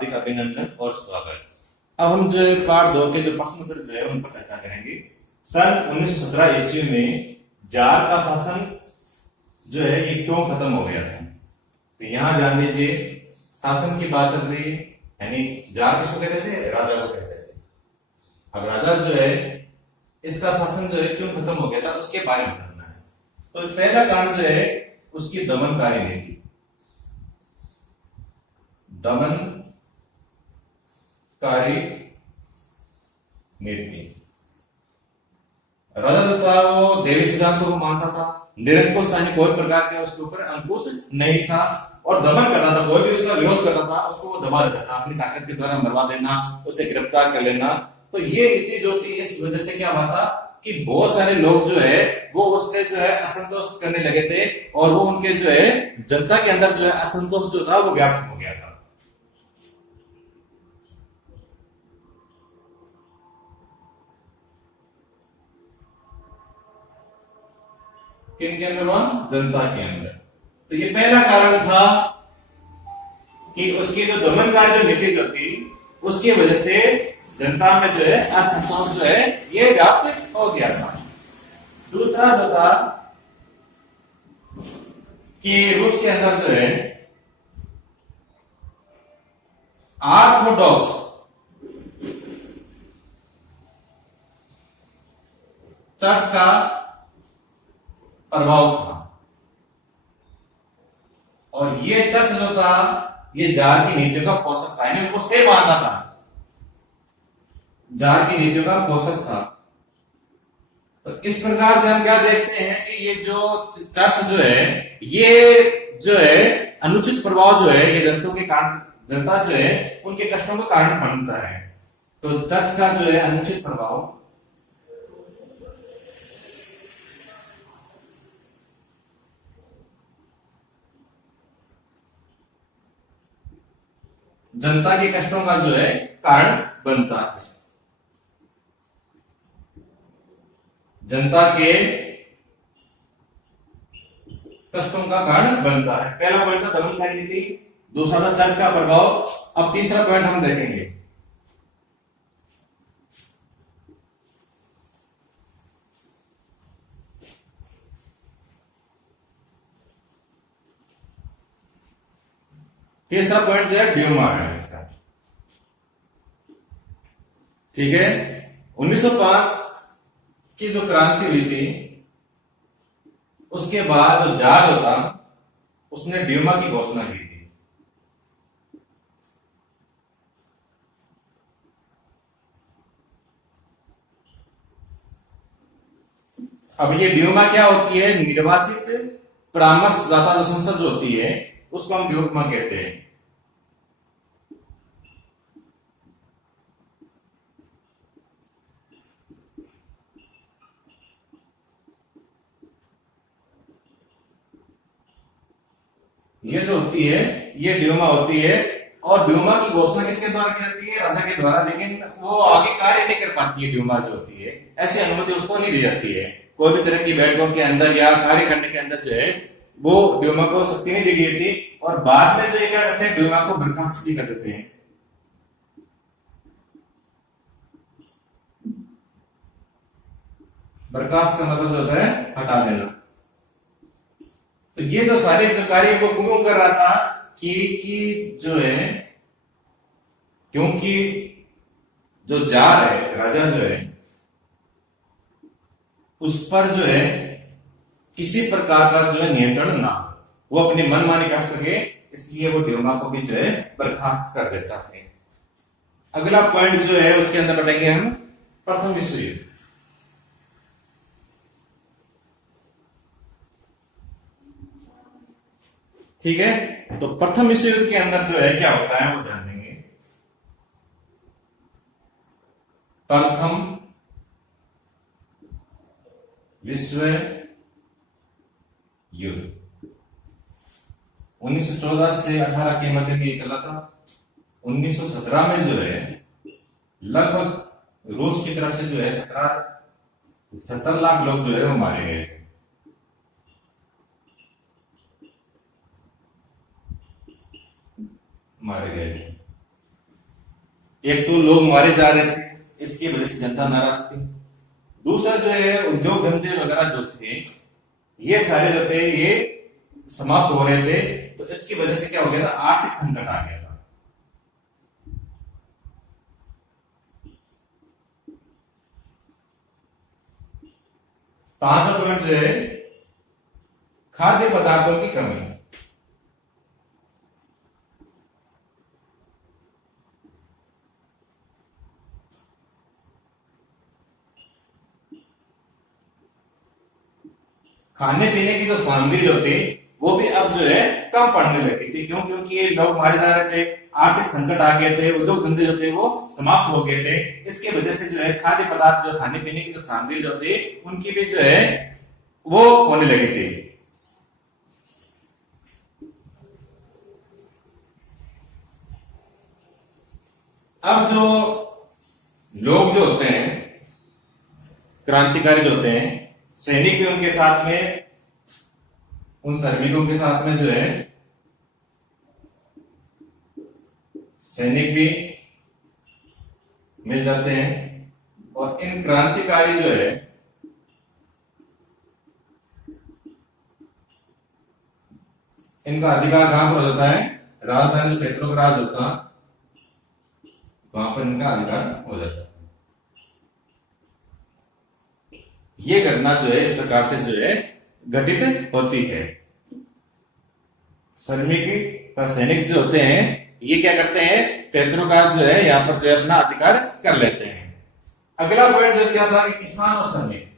हार्दिक अभिनंदन और स्वागत। अब हम जो है पार्ट 2 के जो प्रश्न उत्तर जो है उन पर चर्चा करेंगे। सन 1917 ईस्वी में जार का शासन जो है ये क्यों खत्म हो गया था? तो यहाँ ध्यान दीजिए, शासन की बात चल रही है, यानी जार किसको कहते थे? राजा को कहते थे। अब राजा जो है इसका शासन जो है क्यों खत्म हो गया था उसके बारे में जानना है। तो पहला कारण जो है उसकी दमनकारी नीति। दमनकारी नीति। राजा जो था वो देवी सिद्धांतों को मानता था, निरंकुश था, कोई प्रकार का उसके ऊपर अंकुश नहीं था और दमन करता था। कोई भी उसका विरोध करता था उसको वो दबा देता था, अपनी ताकत के द्वारा मरवा देना, उसे गिरफ्तार कर लेना। तो ये नीति जो थी, इस वजह से क्या हुआ था कि बहुत सारे लोग जो है वो उससे जो है असंतोष करने लगे थे और वो उनके जो है जनता के अंदर जो है असंतोष जो था वो व्यापक हो गया था। किनके अंदर? जनता के अंदर। तो ये पहला कारण था कि उसकी जो दमनकारी जो नीति जो थी उसकी वजह से जनता में जो है असंतोष जो है ये व्याप्त हो गया था। दूसरा जो था कि रूस के अंदर जो है ऑर्थोडॉक्स चर्च का प्रभाव था और ये चर्च जो था ये जार की नीतियों का पोषक था, यानी उसको से मानता था, जार की नीतियों का पोषक था। तो इस प्रकार से हम क्या देखते हैं कि ये जो चर्च जो है ये जो है अनुचित प्रभाव जो है ये जनता के कारण, जनता जो है उनके कष्टों का कारण बनता है। तो चर्च का जो है अनुचित प्रभाव जनता के कष्टों का जो है कारण बनता है। जनता के कष्टों का कारण बनता है। पहला पॉइंट था दमनकारी नीति, दूसरा था चर्च का प्रभाव। अब तीसरा पॉइंट हम देखेंगे। तीसरा पॉइंट जो है ड्यूमा है। ठीक है, 1905 की जो क्रांति हुई थी उसके बाद जो जार होता उसने ड्यूमा की घोषणा की थी। अब ये ड्यूमा क्या होती है? निर्वाचित परामर्शदाता जो संसद जो होती है उसको हम ड्यूमा कहते हैं। ये जो होती है ये ड्यूमा होती है और ड्यूमा की घोषणा किसके द्वारा की जाती है? राजा के द्वारा। लेकिन वो आगे कार्य नहीं कर पाती है। ड्यूमा जो होती है ऐसी अनुमति उसको नहीं दी जाती है। कोई भी तरह की बैठकों के अंदर या कार्य करने के अंदर जो है वो ड्यूमा को शक्ति नहीं दी गई थी और बाद में जो ये क्या करते हैं ड्यूमा को बर्खास्त भी कर देते हैं। बर्खास्त का मतलब जो होता है हटा देना। तो ये जो सारे जो कार्य वो क्यों कर रहा था कि जो है क्योंकि जो जार है, राजा जो है उस पर जो है किसी प्रकार का जो है नियंत्रण ना हो, वो अपनी मनमानी कर सके, इसलिए वो ड्यूमा को भी जो है बर्खास्त कर देता है। अगला पॉइंट जो है उसके अंदर बताएंगे हम प्रथम विश्व युद्ध। ठीक है, तो प्रथम विश्व युद्ध के अंदर जो है क्या होता है वो ध्यान देंगे। प्रथम विश्व युद्ध 1914 से 18 के मध्य में चला था। 1917 में जो है लगभग रूस की तरफ से जो है 70 लाख लोग जो है वो मारे गए। मारे गए थे। एक तो लोग मारे जा रहे थे, इसकी वजह से जनता नाराज थी। दूसरा जो है उद्योग धंधे वगैरह जो थे, ये सारे जो थे ये समाप्त हो रहे थे। तो इसकी वजह से क्या हो गया था, आर्थिक संकट आ गया था। पांचवा पॉइंट जो है खाद्य पदार्थों की कमी। खाने पीने की जो सामग्री जो थी वो भी अब जो है कम पड़ने लगी थी। क्यों? क्योंकि ये लोग मारे जा रहे थे, आर्थिक संकट आ गए थे, उद्योग धंधे जो थे वो समाप्त हो गए थे। इसके वजह से जो है खाद्य पदार्थ, जो खाने पीने की जो सामग्री जो थी उनकी भी जो है वो होने लगी थी। अब जो लोग जो होते हैं, क्रांतिकारी जो होते हैं, सैनिक भी उनके साथ में, उन सैनिकों के साथ में जो है सैनिक भी मिल जाते हैं। और इन क्रांतिकारी जो है इनका अधिकार कहां पर हो जाता है, राजधानी पेट्रोग्राद होता, वहां पर इनका अधिकार हो जाता है। ये घटना जो है इस प्रकार से जो है घटित होती है। सैनिक जो होते हैं ये क्या करते हैं, पेट्रोग्राद जो है यहां पर जो है अपना अधिकार कर लेते हैं। अगला पॉइंट जो क्या था कि किसान और श्रमिक,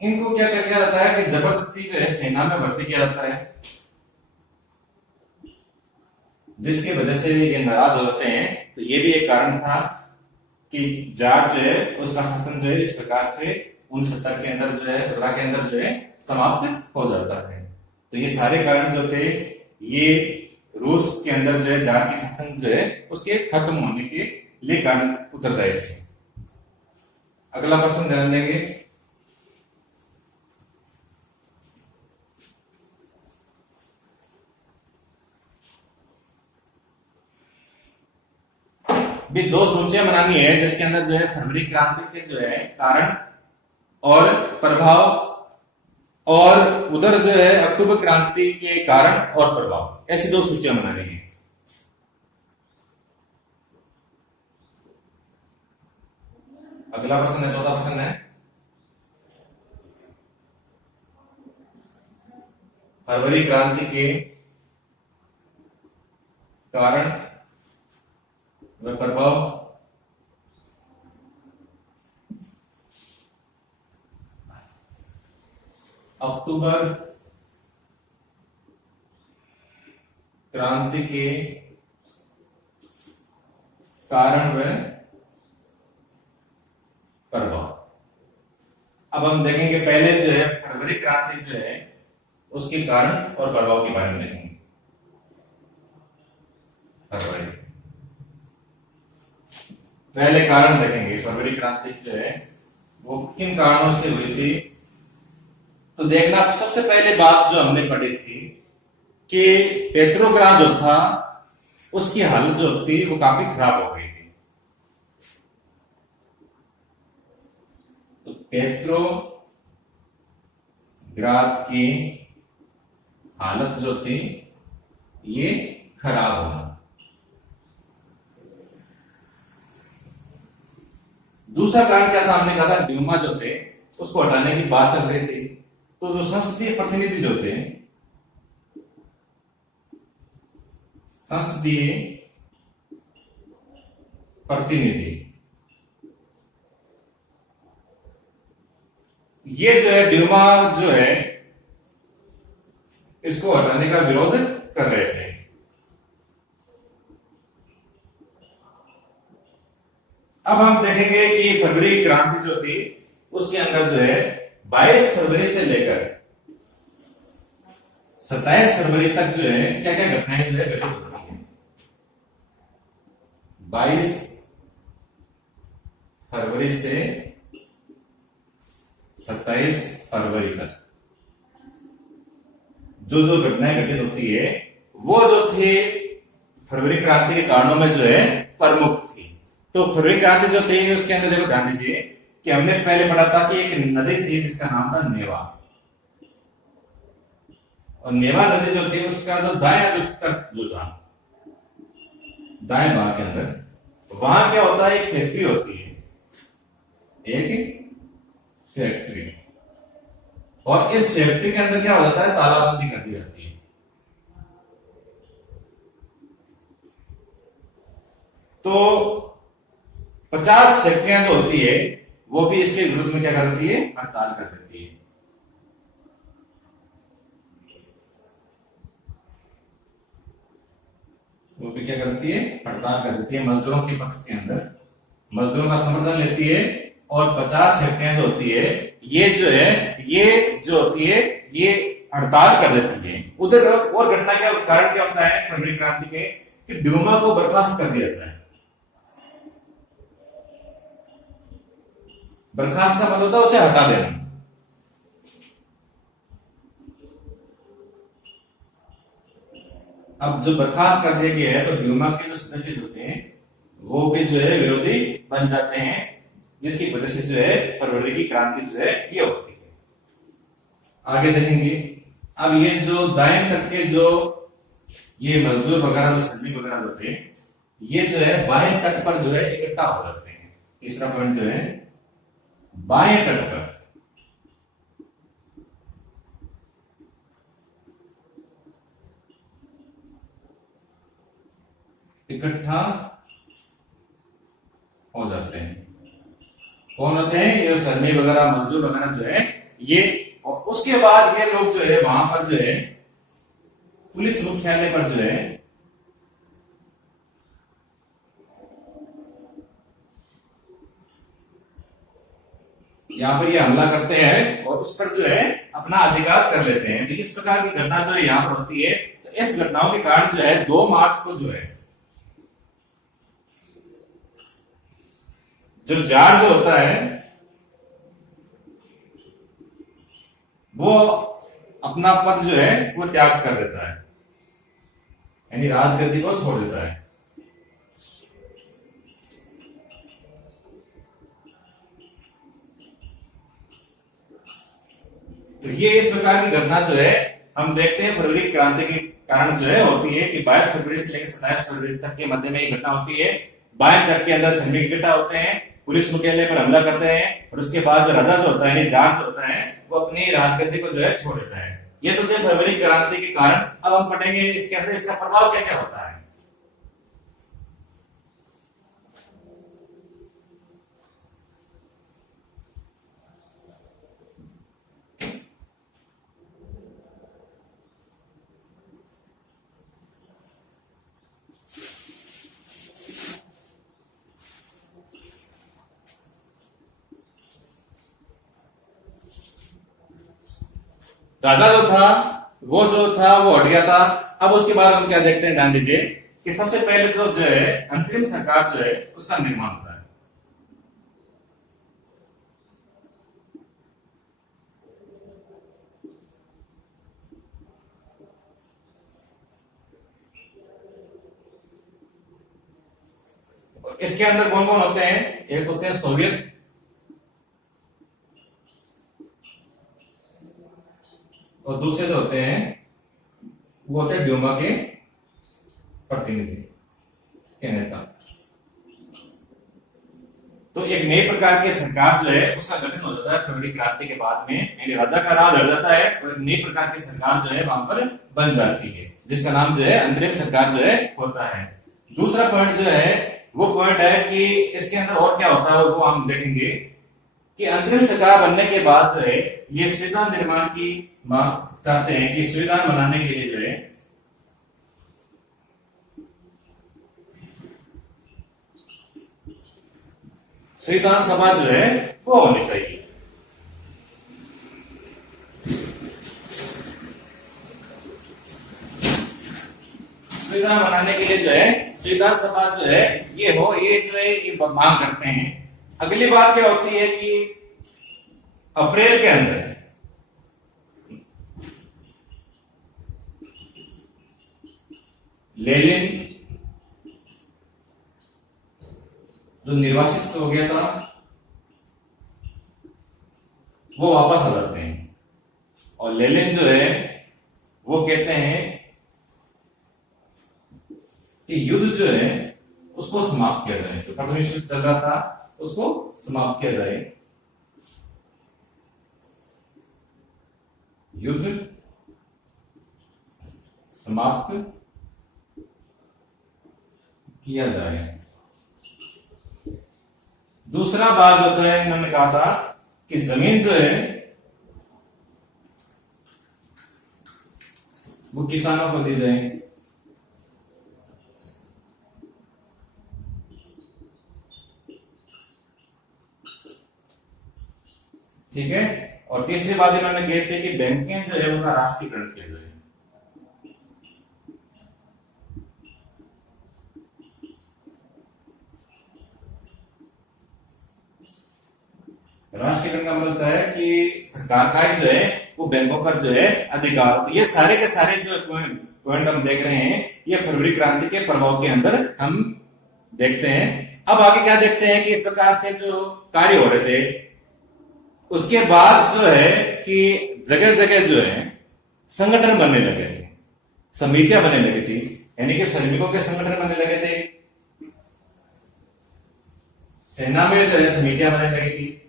इनको क्या किया जाता है कि जबरदस्ती जो है सेना में भर्ती किया जाता है, जिसकी वजह से ये नाराज होते हैं। तो ये भी एक कारण था कि जार जो है उसका शासन जो है इस प्रकार से 69 के अंदर जो है, 16 के अंदर जो है समाप्त हो जाता है। तो ये सारे कारण जो थे ये रूस के अंदर जो है जार की शासन जो है उसके खत्म होने के लिए कारण उत्तरदायी थे। अगला प्रश्न ध्यान देंगे। भी दो सूचियां बनानी है जिसके अंदर जो है फरवरी क्रांति के जो है कारण और प्रभाव, और उधर जो है अक्टूबर क्रांति के कारण और प्रभाव, ऐसी दो सूचियां बनानी है। अगला प्रश्न है, चौथा प्रश्न है, फरवरी क्रांति के कारण व प्रभाव अक्टूबर क्रांति के कारण व प्रभाव। अब हम देखेंगे पहले जो है फरवरी क्रांति जो है उसके कारण और प्रभाव के बारे में देखेंगे। फरवरी पहले कारण देखेंगे, फरवरी क्रांति जो है वो किन कारणों से हुई थी। तो देखना, सबसे पहले बात जो हमने पढ़ी थी कि पेट्रोग्राद जो था उसकी हालत जो थी वो काफी खराब हो गई थी। तो पेट्रोग्राद की हालत जो थी ये खराब होना। दूसरा कारण क्या था, हमने कहा था ड्यूमा जो थे उसको हटाने की बात चल रही थी। तो जो संसदीय प्रतिनिधि जो थे, संसदीय प्रतिनिधि, ये जो है ड्यूमा जो है इसको हटाने का विरोध कर रहे थे। अब हम देखेंगे कि फरवरी क्रांति जो थी उसके अंदर जो है 22 फरवरी से लेकर 27 फरवरी तक जो है क्या क्या घटनाएं जो है घटित होती हैं। 22 फरवरी से 27 फरवरी तक जो जो घटनाएं घटित होती है वो जो थे फरवरी क्रांति के कारणों में जो है प्रमुख थी। तो फरवरी क्रांति जो थी उसके अंदर देखो ध्यान दीजिए कि हमने पहले पढ़ा था कि एक नदी थी जिसका नाम था नेवा, और नेवा नदी जो थी उसका जो दाएं तट जो था दाएं भाग के अंदर वहां क्या होता है, एक फैक्ट्री होती है, एक फैक्ट्री, और इस फैक्ट्री के अंदर क्या हो जाता है, तालाबंदी कर दी जाती है। तो 50 फैक्ट्रियां जो होती है वो भी इसके विरुद्ध में क्या कर देती है, हड़ताल कर देती है। वो भी क्या करती है, हड़ताल कर देती है मजदूरों के पक्ष के अंदर, मजदूरों का समर्थन लेती है, और 50 फैक्ट्रियां जो होती है ये जो होती है ये हड़ताल कर देती है। उधर और घटना क्या, कारण क्या होता है फरवरी क्रांति के, कि ड्यूमा को बर्खास्त कर दिया जाता है। बर्खास्त का मतलब होता है उसे हटा देना। अब जो बर्खास्त कर दिया गया है तो ड्यूमा के जो सदस्य होते हैं वो भी जो है विरोधी बन जाते हैं, जिसकी वजह से जो है फरवरी की क्रांति जो है ये होती है। आगे देखेंगे, अब ये जो दाएं तट के जो ये मजदूर वगैरह जो श्रमिक वगैरह होते हैं ये जो है बाएं तट पर जो है इकट्ठा हो जाते हैं। तीसरा पॉइंट जो है बाएं तट पर इकट्ठा हो जाते हैं। कौन होते हैं, ये श्रमिक वगैरह मजदूर वगैरह जो है ये, और उसके बाद ये लोग जो है वहां पर जो है पुलिस मुख्यालय पर जो है यहां पर ये हमला करते हैं और उस पर जो है अपना अधिकार कर लेते हैं। तो इस प्रकार की घटना जो है यहां पर होती है। तो इस घटनाओं के कारण जो है 2 मार्च को जो है जो जार जो होता है वो अपना पद जो है वो त्याग कर देता है, यानी राजगद्दी को छोड़ देता है। तो ये इस प्रकार की घटना जो है हम देखते हैं फरवरी क्रांति के कारण जो है होती है कि 22 फरवरी से लेकर 27 फरवरी तक के मध्य में ये घटना होती है। बाएं तट के अंदर सैनिक इकट्ठा होते हैं, पुलिस मुख्यालय पर हमला करते हैं, और उसके बाद जो राजा जो होता है, जार जो होता है, वो अपनी राजगद्दी को जो है छोड़ देता है। ये तो थे फरवरी क्रांति के कारण। अब हम पढ़ेंगे इसके अंदर इसका प्रभाव क्या क्या होता है। राजा जो था वो हट गया था। अब उसके बाद हम क्या देखते हैं, ध्यान दीजिए कि सबसे पहले तो जो है अंतरिम सरकार जो है उसका निर्माण होता है। इसके अंदर कौन कौन होते हैं, एक होते हैं सोवियत, और दूसरे जो होते हैं वो होते हैं ड्यूमा के प्रतिनिधि के नेता। तो एक नए प्रकार की सरकार जो है उसका गठन हो जाता है फरवरी क्रांति के बाद में, यानी राजा का राज हट जाता है और एक नई प्रकार की सरकार जो है वहां पर बन जाती है, जिसका नाम जो है अंतरिम सरकार जो है होता है। दूसरा पॉइंट जो है वो पॉइंट है कि इसके अंदर और क्या होता है वो हम देखेंगे कि अंतरिम सरकार बनने के बाद जो है ये संविधान निर्माण की मांग चाहते हैं कि संविधान बनाने के लिए जो है संविधान सभा जो है वो होनी चाहिए। संविधान बनाने के लिए जो है संविधान सभा जो है ये हो, ये जो है ये मांग करते हैं। अगली बात क्या होती है कि अप्रैल के अंदर लेनिन जो निर्वासित हो गया था वो वापस आ जाते हैं, और लेनिन जो है वो कहते हैं कि युद्ध जो है उसको समाप्त किया जाए। तो कठोर युद्ध चल रहा था, उसको समाप्त किया जाए, युद्ध समाप्त किया जाए। दूसरा बात जो है इन्होंने कहा था कि जमीन जो है वो किसानों को दी जाए। ठीक है। और तीसरी बात इन्होंने कही थी कि बैंकें जो है उनका राष्ट्रीयकरण किया जाए। राष्ट्रीयकरण का मतलब होता है कि सरकार का ही जो है वो बैंकों पर जो है अधिकार। तो ये सारे के सारे जो पॉइंट हम देख रहे हैं ये फरवरी क्रांति के प्रभाव के अंदर हम देखते हैं। अब आगे क्या देखते हैं कि इस प्रकार से जो कार्य हो रहे थे उसके बाद जो है कि जगह जगह जो है संगठन बनने लगे थे, समितियां बनने लगी थी, यानी कि श्रमिकों के संगठन बनने लगे थे। सेना में जो है समितियां बनने लगी थी,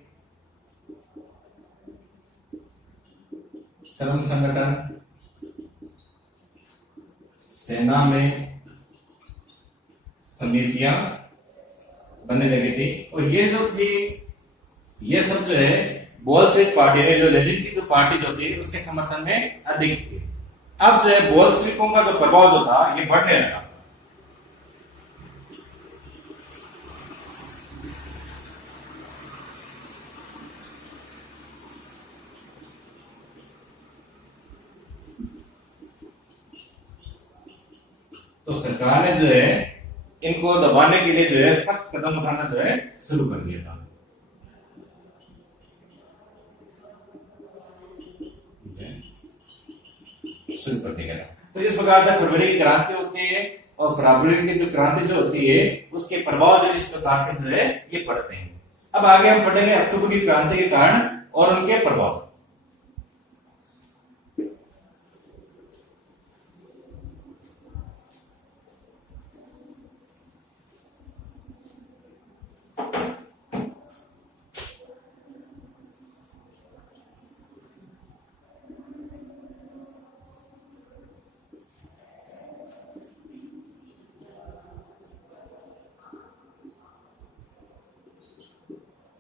श्रम संगठन, सेना में समितियां बनने लगी थी। और ये जो थी ये सब जो है बोल्शेविक पार्टी ने, जो लेनिन की जो पार्टी जो थी उसके समर्थन में अधिक थी। अब जो है बोल्शेविकों का जो प्रभाव जो था ये बढ़ने लगा। तो सरकार ने जो है इनको दबाने के लिए जो है सख्त कदम उठाना जो है शुरू कर दिया था। शुरू कर दिया था। तो इस प्रकार से फरवरी की क्रांति होती है, और फरवरी की जो क्रांति जो होती है उसके प्रभाव जो इस प्रकार से जो है ये पड़ते हैं। अब आगे हम पढ़ेंगे अक्टूबर की क्रांति के कारण और उनके प्रभाव।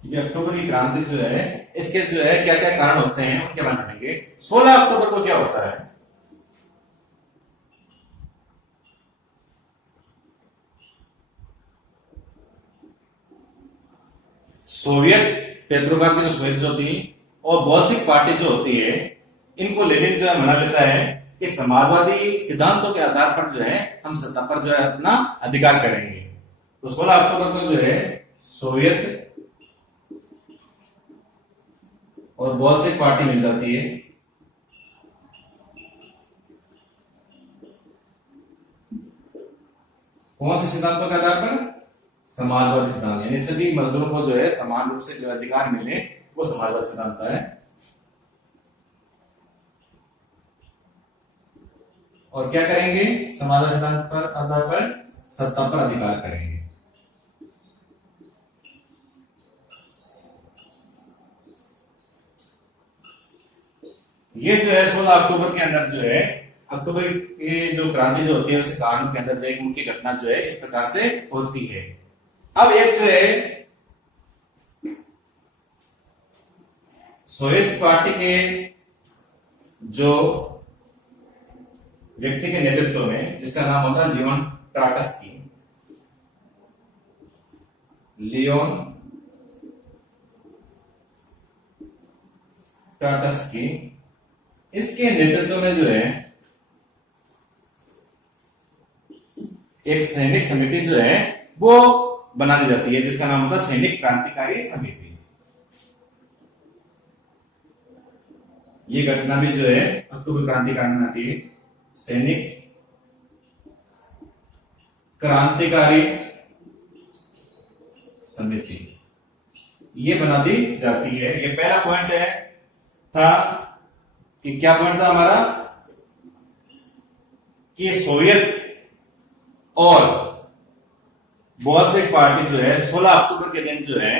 ये अक्टूबर की क्रांति जो है इसके जो है क्या क्या कारण होते हैं उनके बारे में पढ़ेंगे। 16 अक्टूबर को क्या होता है? सोवियत पेट्रोग्राद की जो सोवियत जो थी और बोल्शेविक पार्टी जो होती है इनको लेनिन जो है मना लेता है कि समाजवादी सिद्धांतों के आधार पर जो है हम सत्ता पर जो है अपना अधिकार करेंगे। तो 16 अक्टूबर को जो है सोवियत और बोल्शेविक पार्टी मिल जाती है। कौन से सिद्धांतों के आधार पर? समाजवादी सिद्धांत, यानी सभी मजदूरों को जो है समान रूप से जो अधिकार मिले वो समाजवादी सिद्धांत है। और क्या करेंगे? समाजवादी सिद्धांत पर आधार पर सत्ता पर अधिकार करेंगे। ये जो है 16 अक्टूबर के अंदर जो है अक्टूबर की जो क्रांति जो होती है उस कांड के अंदर जो एक मुख्य घटना जो है इस प्रकार से होती है। अब एक जो है सोवियत पार्टी के जो व्यक्ति के नेतृत्व में जिसका नाम होता है लियोन ट्राटस्की, लियोन ट्राटस्की, इसके नेतृत्व में जो है एक सैनिक समिति जो है वो बना दी जाती है जिसका नाम होता है सैनिक क्रांतिकारी समिति। ये घटना भी जो है अक्टूबर क्रांति कारण आती है। सैनिक क्रांतिकारी समिति ये बना दी जाती है। ये पहला पॉइंट है था कि क्या पॉइंट था हमारा कि सोवियत और बोल्शेविक पार्टी जो है 16 अक्टूबर के दिन जो है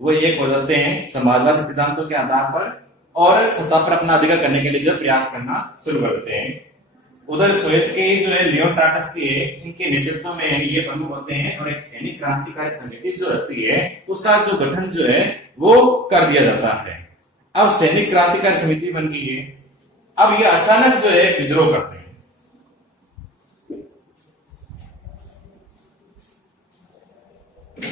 वो एक हो जाते हैं समाजवादी सिद्धांतों के आधार पर और सत्ता पर अपना अधिकार करने के लिए जो प्रयास करना शुरू कर देते हैं। उधर सोवियत के जो है लियोन टाटस के इनके नेतृत्व में ये प्रमुख होते हैं और एक सैनिक क्रांतिकारी समिति जो रहती है उसका जो गठन जो है वो कर दिया जाता है। अब सैनिक क्रांतिकारी समिति बन गई है। अब ये अचानक जो है विद्रोह करते हैं।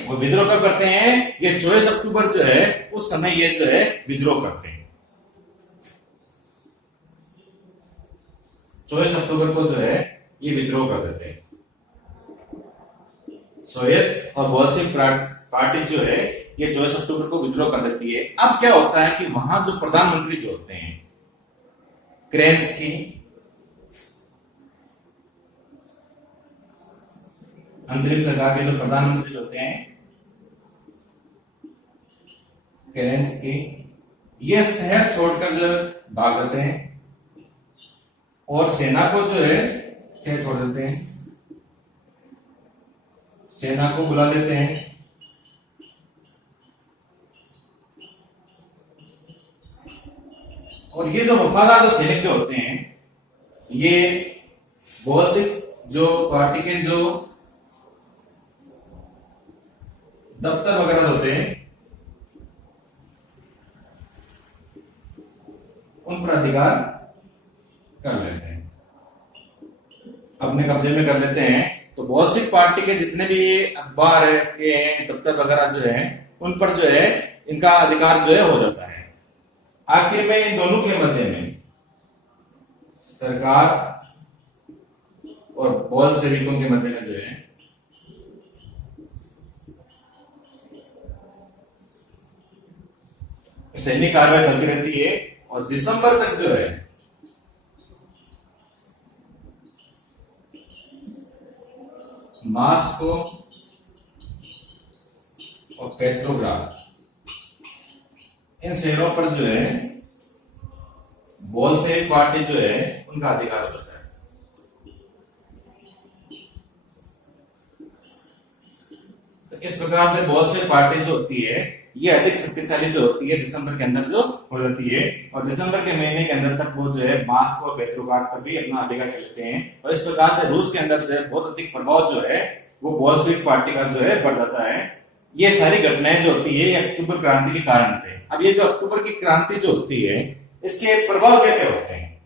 वो विद्रोह कब करते हैं? ये 24 अक्टूबर जो है उस समय ये जो है विद्रोह करते हैं। 24 अक्टूबर को जो है ये विद्रोह कर देते हैं। सोवियत और बोल्शेविक पार्टी जो है ये 24 अक्टूबर को विद्रोह कर देती है। अब क्या होता है कि वहां जो प्रधानमंत्री जो होते हैं केरेंस्की, अंतरिम सरकार के जो प्रधानमंत्री जो होते हैं केरेंस्की, ये शहर छोड़कर जो भाग जाते हैं और सेना को जो है शहर छोड़ देते हैं, सेना को बुला लेते हैं और ये जो वफादार जो सैनिक जो होते हैं ये बोल्शेविक जो पार्टी के जो दफ्तर वगैरह होते हैं उन पर अधिकार कर लेते हैं, अपने कब्जे में कर लेते हैं। तो बोल्शेविक पार्टी के जितने भी अखबार के दफ्तर वगैरह जो है उन पर जो है इनका अधिकार जो है हो जाता है। आखिर में इन दोनों के मध्य में सरकार और बोल्शेविकों के मध्य में जो है सैनिक कार्रवाई चलती रहती है और दिसंबर तक जो है मॉस्को और पेट्रोग्राद इन शहरों पर जो है बोल्शेविक पार्टी जो है उनका अधिकार हो जाता है। तो इस प्रकार से बोल्शेविक पार्टी जो होती है ये अधिक शक्तिशाली जो होती है दिसंबर के अंदर जो हो जाती है और दिसंबर के महीने के अंदर तक वो जो है मॉस्को और पेट्रोग्राद पर भी अपना अधिकार कर लेते हैं और इस प्रकार से रूस के अंदर जो है बहुत अधिक प्रभाव जो है वो बोल्शेविक पार्टी का जो है बढ़ जाता है। ये सारी घटनाएं जो होती है ये अक्टूबर क्रांति के कारण थे। अब ये जो अक्टूबर की क्रांति जो होती है इसके प्रभाव क्या क्या होते हैं?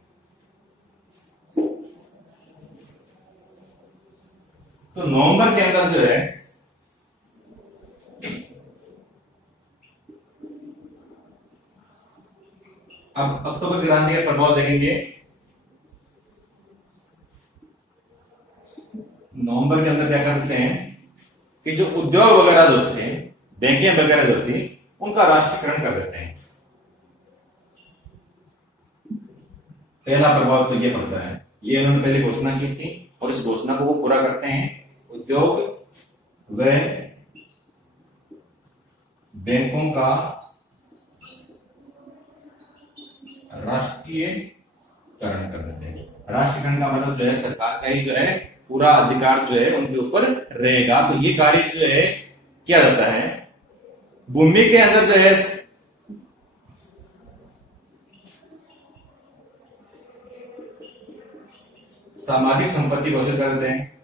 तो नवंबर के अंदर जो है अब अक्टूबर की क्रांति का प्रभाव देखेंगे। नवंबर के अंदर क्या करते हैं कि जो उद्योग वगैरह जो थे, बैंकें वगैरह जो थी, उनका राष्ट्रीयकरण कर देते हैं। पहला प्रभाव तो ये पड़ता है, ये उन्होंने पहले घोषणा की थी और इस घोषणा को वो पूरा करते हैं। उद्योग व बैंकों का राष्ट्रीयकरण कर देते हैं। राष्ट्रीयकरण का मतलब जो है सरकार का ही जो है पूरा अधिकार जो है उनके ऊपर रहेगा। तो ये कार्य जो है किया जाता है। भूमि के अंदर जो है सामाजिक संपत्ति घोषित कर देते हैं।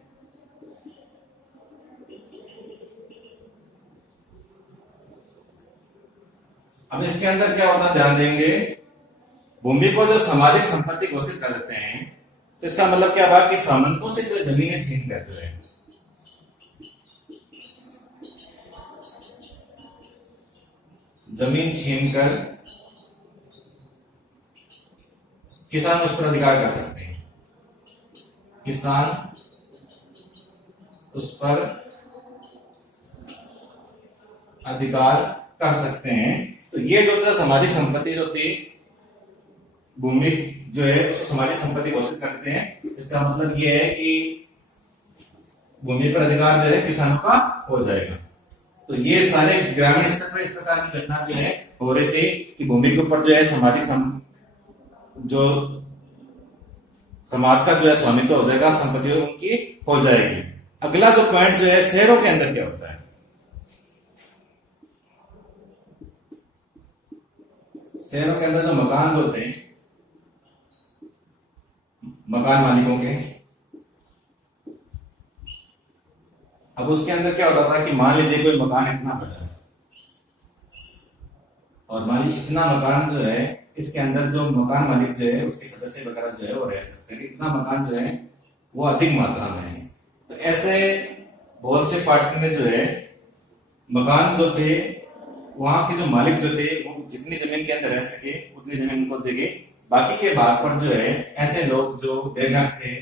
अब इसके अंदर क्या होता है ध्यान देंगे, भूमि को जो सामाजिक संपत्ति घोषित कर देते हैं तो इसका मतलब क्या हुआ कि सामंतों से जो जमीनें छीन कर जो है जमीन छीन कर किसान उस पर अधिकार कर सकते हैं। किसान उस पर अधिकार कर सकते हैं। तो ये जो था सामाजिक संपत्ति जो थी, भूमि जो है उसको सामाजिक संपत्ति घोषित करते हैं। इसका मतलब ये है कि भूमि पर अधिकार जो है किसानों का हो जाएगा। तो ये सारे ग्रामीण स्तर पर इस प्रकार की घटना जो है हो रही थी कि भूमि के ऊपर जो है सामाजिक जो समाज का जो है स्वामित्व हो जाएगा, संपत्ति उनकी हो जाएगी। अगला जो पॉइंट जो है शहरों के अंदर क्या होता है। शहरों के अंदर जो मकान होते हैं मकान मालिकों के, अब उसके अंदर क्या होता था कि मान लीजिए कोई मकान इतना बड़ा है और मान लीजिए इतना मकान जो है इसके अंदर जो मकान मालिक जो है उसके सदस्य वगैरह जो है वो रह सकते हैं, इतना मकान जो है वो अधिक मात्रा में है। तो ऐसे बहुत से पार्टी में जो है मकान जो थे वहां के जो मालिक जो थे वो जितनी जमीन के अंदर रह सके उतनी जमीन उनको देंगे, बाकी के भाग पर जो है ऐसे लोग जो बेघर थे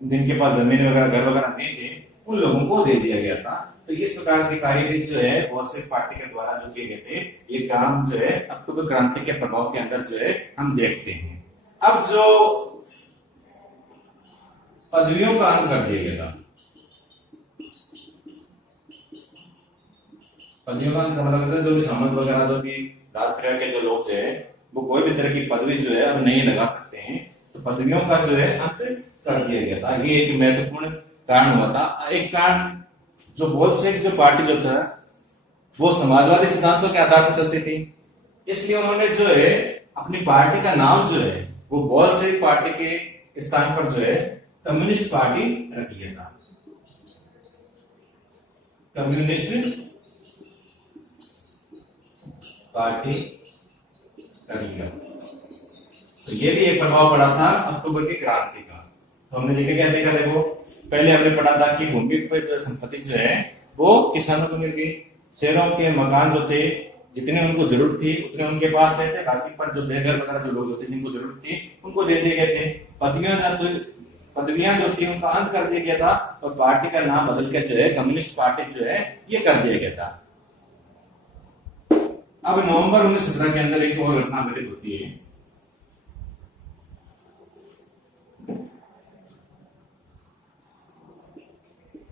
जिनके पास जमीन वगैरह घर वगैरह नहीं थे उन लोगों को दे दिया गया था। तो इस प्रकार की कार्यवाही जो है बहुत से पार्टी के द्वारा जो किए गए थे, ये काम जो है अक्टूबर क्रांति के प्रभाव के अंदर जो है हम देखते हैं। अब जो पदवियों का अंत कर दिया गया था, पदवियों का अंत मतलब जो भी सामंत वगैरह जो भी राज परिवार के जो लोग जो है वो कोई भी तरह की पदवी जो है अब नहीं लगा सकते हैं। तो पदवियों का जो है अंत कर दिया गया था। ये एक महत्वपूर्ण कारण हुआ था। एक कारण जो बहुत से जो पार्टी जो था वो समाजवादी सिद्धांतों के आधार पर चलती थी, इसलिए उन्होंने जो है अपनी पार्टी का नाम जो है वो बहुत से पार्टी के स्थान पर जो है कम्युनिस्ट पार्टी रख लिया था, कम्युनिस्ट पार्टी रख लिया। तो ये भी एक प्रभाव पड़ा था अक्टूबर की क्रांति का। तो हमने क्या देखा, देखो पहले हमने पढ़ा था कि भूमि पर जो संपत्ति जो है वो किसानों को मिल गई, शहरों के मकान जो थे जितने उनको जरूरत थी उतने उनके पास रहते, बाकी पर जो बेघर वगैरह जो लोग होते जिनको जरूरत थी उनको दे दिए गए थे। पदवियां जो थी उनका अंत कर दिया गया था और पार्टी का नाम बदल के जो है कम्युनिस्ट पार्टी जो है ये कर दिया गया था। अब नवंबर 1917 के अंदर एक और घटना घटित होती है।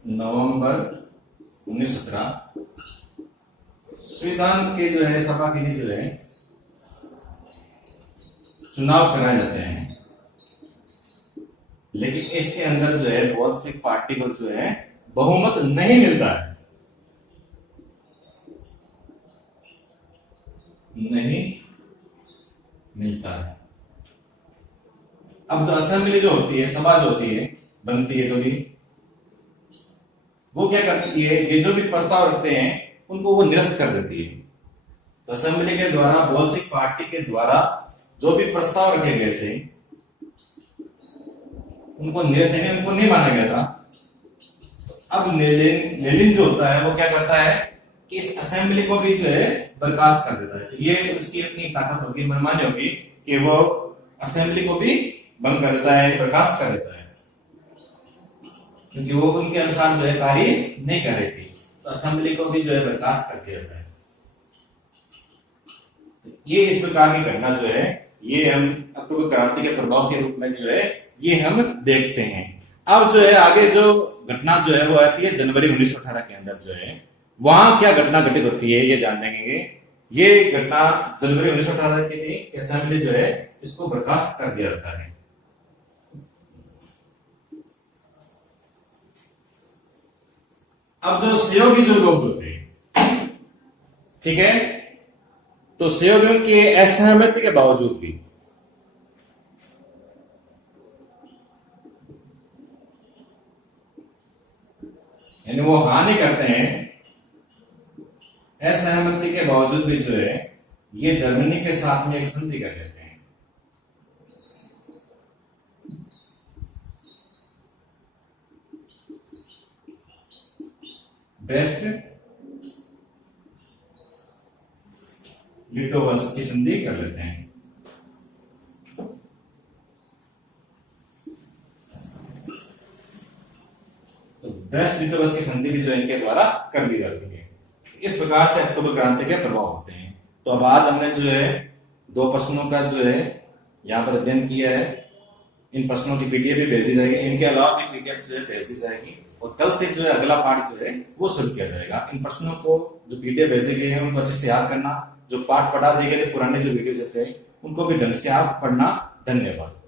नवंबर 1917 संविधान के जो है सभा के लिए जो है चुनाव कराए जाते हैं, लेकिन इसके अंदर जो है बहुत सी पार्टी को जो है बहुमत नहीं मिलता है, नहीं मिलता है। अब जो असेंबली जो होती है, सभा जो होती है बनती है, जो भी वो क्या करती है, ये जो भी प्रस्ताव रखते हैं उनको वो निरस्त कर देती है। तो असेंबली के द्वारा बहुत सी पार्टी के द्वारा जो भी प्रस्ताव रखे गए थे उनको निरस्त उनको नहीं माना गया था। तो अब लेनिन जो होता है वो क्या करता है कि इस असेंबली को भी जो है बर्खास्त कर देता है। तो ये उसकी अपनी ताकत होगी, मनमानी होगी कि वो असेंबली को भी बंद कर देता है, बर्खास्त कर देता है, क्योंकि वो उनके अनुसार जो है कार्य नहीं कर रही थी। तो असेंबली को भी जो है बर्खास्त कर दिया जाता है। ये इस प्रकार की घटना जो है ये हम अक्टूबर क्रांति के प्रभाव के रूप में जो है ये हम देखते हैं। अब जो है आगे जो घटना जो है वो आती है जनवरी 1918 के अंदर जो है वहां क्या घटना घटित होती है ये जान लेंगे। ये घटना जनवरी 1918 की थी। असेंबली जो है इसको बर्खास्त कर दिया जाता है। अब जो सहयोगी जो लोग होते हैं, ठीक है, तो सहयोगियों की असहमति के बावजूद भी यानी वो हानि करते हैं, असहमति के बावजूद भी जो है ये जर्मनी के साथ में एक संधि कर लेते हैं। ब्रेस्ट लिटोवस्क की संधि कर लेते हैं। तो ब्रेस्ट लिटोवस्क की संधि भी जो इनके द्वारा कर दी जाती है। इस प्रकार से अक्टूबर क्रांति के प्रभाव होते हैं। तो अब आज हमने जो है दो प्रश्नों का जो है यहाँ पर अध्ययन किया है। इन प्रश्नों की पीडीएफ भी भेज दी जाएगी, इनके अलावा भी पीडीएफ जो है भेज दी जाएगी और कल से जो है अगला पाठ जो है वो शुरू किया जाएगा। इन प्रश्नों को जो पीडीएफ भेजे गए हैं उनको अच्छे से याद करना, जो पाठ पढ़ा दिए गए थे पुराने जो वीडियो थे उनको भी ढंग से आप पढ़ना। धन्यवाद।